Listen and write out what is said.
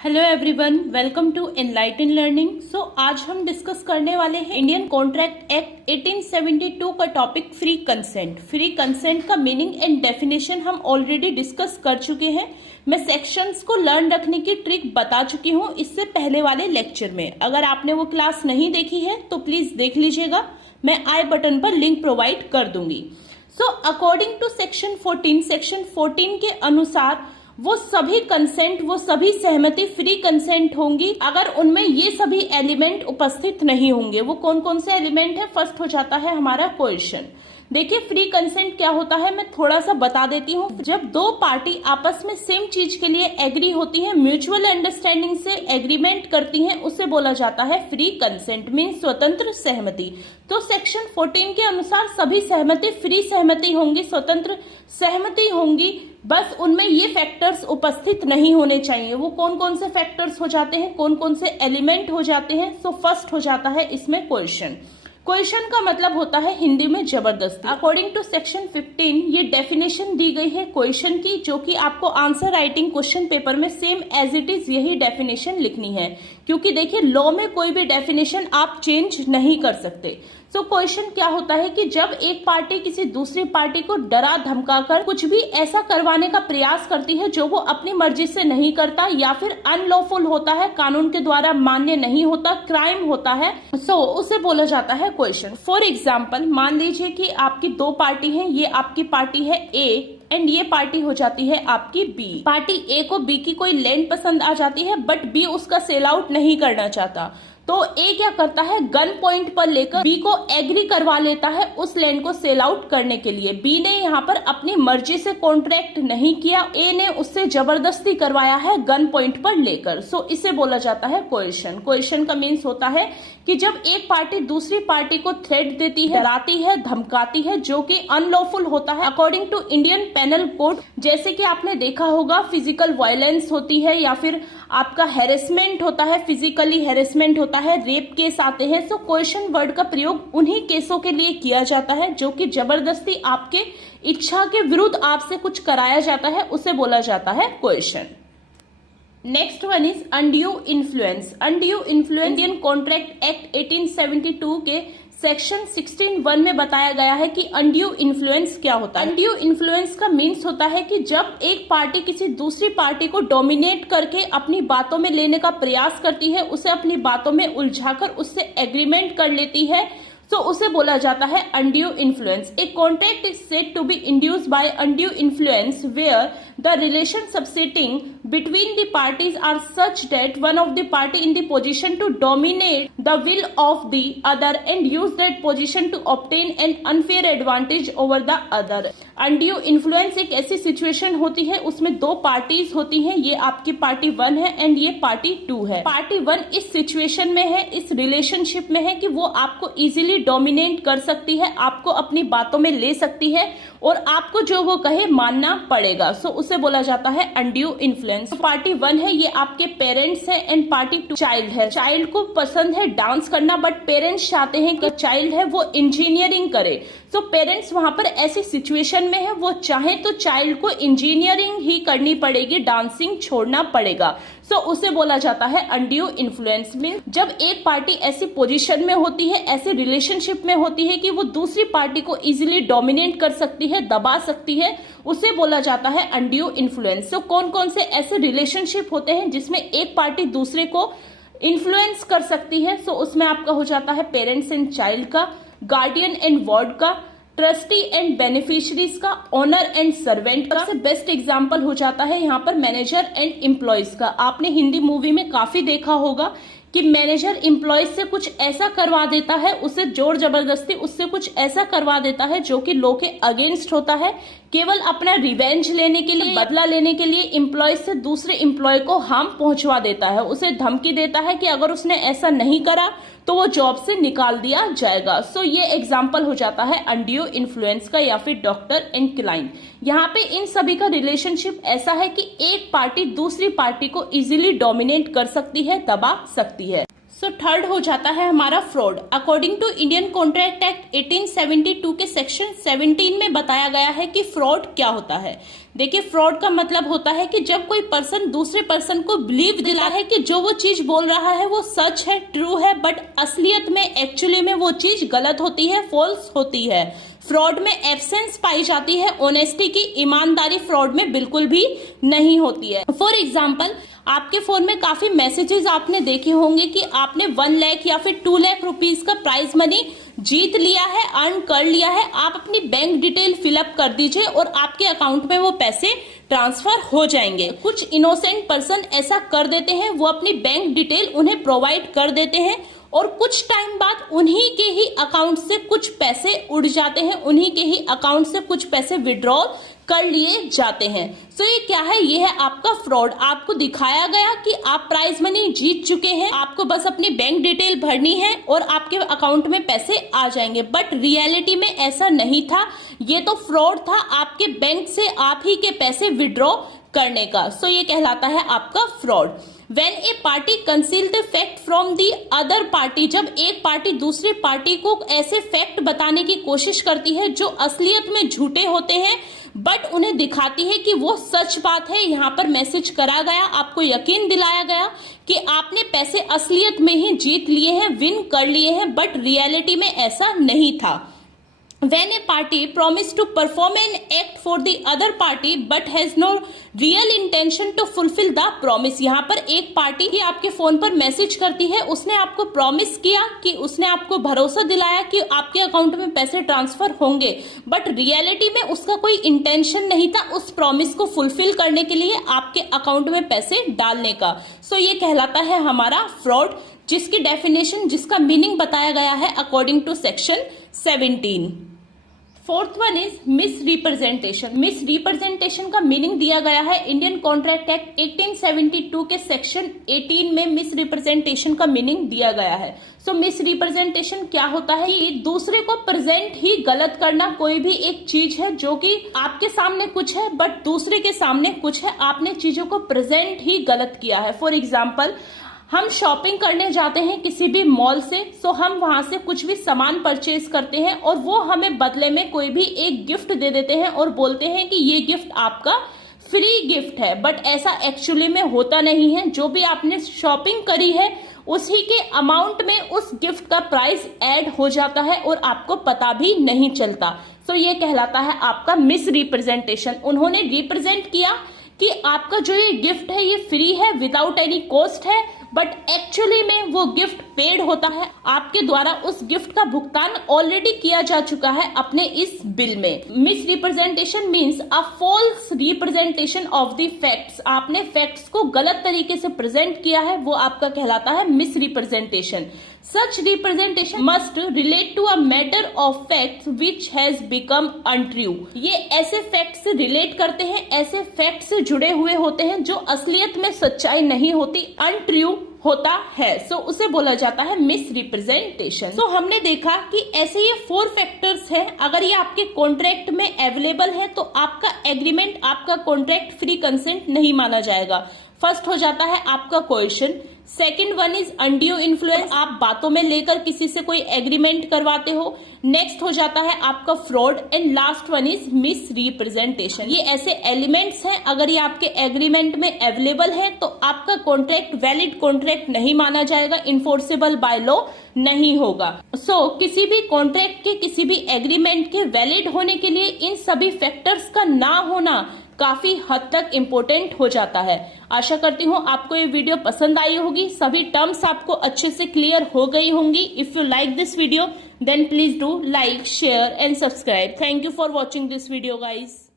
Hello everyone, welcome to Enlighten Learning. आज हम discuss करने वाले हैं इंडियन कॉन्ट्रैक्ट एक्ट 1872 का topic free consent. Free consent का मीनिंग एंड डेफिनेशन हम ऑलरेडी डिस्कस कर चुके हैं। मैं सेक्शंस को लर्न रखने की ट्रिक बता चुकी हूँ इससे पहले वाले लेक्चर में। अगर आपने वो क्लास नहीं देखी है तो प्लीज देख लीजिएगा, मैं आई बटन पर लिंक प्रोवाइड कर दूंगी। अकॉर्डिंग टू सेक्शन 14 के अनुसार वो सभी कंसेंट, वो सभी सहमति फ्री कंसेंट होंगी अगर उनमें ये सभी एलिमेंट उपस्थित नहीं होंगे। वो कौन कौन से एलिमेंट है? फर्स्ट हो जाता है हमारा कोएशन। देखिए फ्री कंसेंट क्या होता है, मैं थोड़ा सा बता देती हूँ। जब दो पार्टी आपस में सेम चीज के लिए एग्री होती है, म्यूचुअल अंडरस्टैंडिंग से एग्रीमेंट करती हैं, उसे बोला जाता है फ्री कंसेंट, मीन स्वतंत्र सहमति। तो सेक्शन 14 के अनुसार सभी सहमति फ्री सहमति होंगी, स्वतंत्र सहमति होंगी, बस उनमें ये फैक्टर्स उपस्थित नहीं होने चाहिए। वो कौन कौन से फैक्टर्स हो जाते हैं, कौन कौन से एलिमेंट हो जाते हैं? फर्स्ट हो जाता है इसमें कोएशन। कोएशन का मतलब होता है हिंदी में जबरदस्ती। अकॉर्डिंग टू सेक्शन 15 ये डेफिनेशन दी गई है कोएशन की, जो कि आपको आंसर राइटिंग क्वेश्चन पेपर में सेम एज इट इज यही डेफिनेशन लिखनी है, क्योंकि देखिए लॉ में कोई भी डेफिनेशन आप चेंज नहीं कर सकते। क्वेश्चन क्या होता है कि जब एक पार्टी किसी दूसरी पार्टी को डरा धमकाकर कुछ भी ऐसा करवाने का प्रयास करती है जो वो अपनी मर्जी से नहीं करता या फिर अनलॉफुल होता है, कानून के द्वारा मान्य नहीं होता, क्राइम होता है, उसे बोला जाता है क्वेश्चन। फॉर एग्जाम्पल मान लीजिए कि आपकी दो पार्टी है, ये आपकी पार्टी है ए एंड ये पार्टी हो जाती है आपकी बी। पार्टी ए को बी की कोई लैंड पसंद आ जाती है बट बी उसका सेल आउट नहीं करना चाहता, तो ए क्या करता है, गन पॉइंट पर लेकर बी को एग्री करवा लेता है उस लैंड को सेल आउट करने के लिए। बी ने यहाँ पर अपनी मर्जी से कॉन्ट्रैक्ट नहीं किया, ए ने उससे जबरदस्ती करवाया है गन पॉइंट पर लेकर। इसे बोला जाता है कोएशन। कोएशन का मीन्स होता है कि जब एक पार्टी दूसरी पार्टी को थ्रेट देती है, डराती है, धमकाती है, जो कि अनलॉफुल होता है according to Indian penal code. जैसे कि आपने देखा होगा फिजिकल वायलेंस होती है या फिर आपका हैरेसमेंट होता है, फिजिकली हैरेसमेंट होता है, रेप केस आते हैं। कोएशन वर्ड का प्रयोग उन्हीं केसों के लिए किया जाता है जो कि जबरदस्ती आपके इच्छा के विरुद्ध आपसे कुछ कराया जाता है, उसे बोला जाता है कोएशन। Next one is undue influence. Undue influence Indian contract act 1872 के सेक्शन 16(1) में बताया गया है कि अनड्यू इन्फ्लुएंस क्या होता है। अनड्यू इन्फ्लुएंस का मीन्स होता है कि जब एक पार्टी किसी दूसरी पार्टी को डोमिनेट करके अपनी बातों में लेने का प्रयास करती है, उसे अपनी बातों में उलझाकर उससे एग्रीमेंट कर लेती है, उसे बोला जाता है undue influence. A contract is said to be induced by undue influence where the relation subsisting between the parties are such that one of the party in the position to dominate the will of the other and use that position to obtain an unfair advantage over the other. Undue influence एक ऐसी situation होती है उसमें दो parties होती हैं, ये आपकी पार्टी 1 है एंड ये पार्टी 2 है। पार्टी 1 इस सिचुएशन में है, इस रिलेशनशिप में है कि वो आपको इजीली डोमिनेट कर सकती है, आपको अपनी बातों में ले सकती है और आपको जो वो कहे मानना पड़ेगा। उसे बोला जाता है अनड्यू इन्फ्लुएंस। पार्टी 1 है, ये आपके पेरेंट्स है एंड पार्टी 2 चाइल्ड है। चाइल्ड को पसंद है डांस करना बट पेरेंट्स चाहते हैं कि चाइल्ड है वो इंजीनियरिंग करे। पेरेंट्स वहां पर ऐसी सिचुएशन में है, वो चाहे तो चाइल्ड को इंजीनियरिंग ही करनी पड़ेगी, डांसिंग छोड़ना पड़ेगा। उसे बोला जाता है अनड्यू इन्फ्लुएंस। में जब एक पार्टी ऐसी पोजीशन में होती है, ऐसे रिलेशनशिप में होती है कि वो दूसरी पार्टी को इजीली डोमिनेट कर सकती है, दबा सकती है, उसे बोला जाता है अनड्यू इन्फ्लुएंस। कौन कौन से ऐसे रिलेशनशिप होते हैं जिसमें एक पार्टी दूसरे को इन्फ्लुएंस कर सकती है? उसमें आपका हो जाता है पेरेंट्स एंड चाइल्ड का, गार्डियन एंड वार्ड का, ट्रस्टी एंड बेनिफिशियरीज का, ओनर एंड सर्वेंट का। सबसे बेस्ट एग्जांपल हो जाता है यहाँ पर मैनेजर एंड एम्प्लॉयज का। आपने हिंदी मूवी में काफी देखा होगा कि मैनेजर एम्प्लॉयज से कुछ ऐसा करवा देता है, उसे जोर जबरदस्ती उससे कुछ ऐसा करवा देता है जो कि लॉ के अगेंस्ट होता है, केवल अपना रिवेंज लेने के लिए, बदला लेने के लिए एम्प्लॉय से दूसरे एम्प्लॉय को हार्म पहुंचवा देता है, उसे धमकी देता है कि अगर उसने ऐसा नहीं करा तो वो जॉब से निकाल दिया जाएगा। ये एग्जाम्पल हो जाता है अनड्यू इन्फ्लुएंस का या फिर डॉक्टर एंड क्लाइंट। यहाँ पे इन सभी का रिलेशनशिप ऐसा है कि एक पार्टी दूसरी पार्टी को इजीली डोमिनेट कर सकती है, दबा सकती है। सो थर्ड हो जाता है हमारा fraud. According to Indian contract act 1872 के सेक्शन 17 में बताया गया है कि फ्रॉड क्या होता है। देखिए, फ्रॉड का मतलब होता है कि जब कोई पर्सन दूसरे पर्सन को बिलीव दिला है कि जो वो चीज बोल रहा है वो सच है, ट्रू है, बट असलियत में एक्चुअली में वो चीज गलत होती है, फॉल्स होती है। फ्रॉड में एब्सेंस पाई जाती है ऑनेस्टी की, ईमानदारी फ्रॉड में बिल्कुल भी नहीं होती है। फॉर एग्जाम्पल, आपके फोन में काफी मैसेजेस आपने देखे होंगे कि आपने 1 लाख या फिर 2 लाख रुपीस का प्राइज मनी जीत लिया है, अर्न कर लिया है। आप अपनी बैंक डिटेल फिलअप कर दीजिए और आपके अकाउंट में वो पैसे ट्रांसफर हो जाएंगे। कुछ इनोसेंट पर्सन ऐसा कर देते हैं, वो अपनी बैंक डिटेल उन्हें प्रोवाइड कर देते हैं और कुछ टाइम बाद उन्हीं के ही अकाउंट से कुछ पैसे उड़ जाते हैं, उन्हीं के ही अकाउंट से कुछ पैसे विड्रॉ कर लिए जाते हैं। सो ये क्या है? ये है आपका फ्रॉड। आपको दिखाया गया कि आप प्राइज मनी जीत चुके हैं, आपको बस अपनी बैंक डिटेल भरनी है और आपके अकाउंट में पैसे आ जाएंगे, बट रियलिटी में ऐसा नहीं था। ये तो फ्रॉड था, आपके बैंक से आप ही के पैसे विड्रॉ करने का। सो ये कहलाता है आपका fraud. When a party conceal the fact from the other party, जब एक पार्टी दूसरी पार्टी को ऐसे फैक्ट बताने की कोशिश करती है जो असलियत में झूठे होते हैं, बट उन्हें दिखाती है कि वो सच बात है। यहाँ पर मैसेज करा गया, आपको यकीन दिलाया गया कि आपने पैसे असलियत में ही जीत लिए हैं, विन कर लिए हैं, बट रियलिटी में ऐसा नहीं था। When a party promise to perform an act for the other party but has no real intention to fulfill the promise, यहाँ पर एक पार्टी ही आपके फोन पर मैसेज करती है, उसने आपको प्रॉमिस किया कि उसने आपको भरोसा दिलाया कि आपके अकाउंट में पैसे ट्रांसफर होंगे, बट रियलिटी में उसका कोई इंटेंशन नहीं था उस प्रॉमिस को फुलफिल करने के लिए आपके अकाउंट में पैसे डालने का। सो ये कहलाता है हमारा फ्रॉड, जिसकी डेफिनेशन, जिसका मीनिंग बताया गया है according to section 17। Fourth one is misrepresentation. Misrepresentation का मीनिंग दिया गया है इंडियन कॉन्ट्रैक्ट एक्ट 1872 के सेक्शन 18 में। मिस रिप्रेजेंटेशन का मीनिंग दिया गया है। सो मिस रिप्रेजेंटेशन क्या होता है? ये दूसरे को प्रेजेंट ही गलत करना। कोई भी एक चीज है जो कि आपके सामने कुछ है बट दूसरे के सामने कुछ है, आपने चीजों को प्रेजेंट ही गलत किया है। फॉर एग्जाम्पल, हम शॉपिंग करने जाते हैं किसी भी मॉल से, सो हम वहां से कुछ भी सामान परचेज करते हैं और वो हमें बदले में कोई भी एक गिफ्ट दे देते हैं और बोलते हैं कि ये गिफ्ट आपका फ्री गिफ्ट है, बट ऐसा एक्चुअली में होता नहीं है। जो भी आपने शॉपिंग करी है उसी के अमाउंट में उस गिफ्ट का प्राइस ऐड हो जाता है और आपको पता भी नहीं चलता। सो ये कहलाता है आपका मिस रिप्रेजेंटेशन। उन्होंने रिप्रेजेंट किया कि आपका जो ये गिफ्ट है ये फ्री है, विदाउट एनी कॉस्ट है, बट एक्चुअली में वो गिफ्ट पेड होता है। आपके द्वारा उस गिफ्ट का भुगतान ऑलरेडी किया जा चुका है अपने इस बिल में। Misrepresentation means a false representation of the facts. आपने फैक्ट्स को गलत तरीके से प्रेजेंट किया है, वो आपका कहलाता है miss representation. Such representation must relate to a matter of facts which has become untrue. ये ऐसे फैक्ट से रिलेट करते हैं, ऐसे फैक्ट से जुड़े हुए होते हैं जो असलियत में सच्चाई नहीं होती, अनट्रू होता है। सो उसे बोला जाता है मिस रिप्रेजेंटेशन। सो हमने देखा कि ऐसे ये 4 फैक्टर्स हैं। अगर ये आपके कॉन्ट्रैक्ट में अवेलेबल है तो आपका एग्रीमेंट, आपका कॉन्ट्रैक्ट फ्री कंसेंट नहीं माना जाएगा। फर्स्ट हो जाता है आपका कोएशन। Second one is undue influence, आप बातों में लेकर किसी से कोई एग्रीमेंट करवाते हो। नेक्स्ट हो जाता है आपका fraud and last one is miss representation. ये ऐसे एलिमेंट्स हैं, अगर ये आपके एग्रीमेंट में अवेलेबल है तो आपका कॉन्ट्रैक्ट वैलिड कॉन्ट्रैक्ट नहीं माना जाएगा, इन्फोर्सेबल बाय लॉ नहीं होगा। सो किसी भी कॉन्ट्रैक्ट के, किसी भी एग्रीमेंट के वैलिड होने के लिए इन सभी फैक्टर्स का ना होना काफी हद तक इम्पोर्टेंट हो जाता है। आशा करती हूँ आपको ये वीडियो पसंद आई होगी, सभी टर्म्स आपको अच्छे से क्लियर हो गई होंगी। If you like this video then please do like, share and subscribe. Thank you for watching this video guys.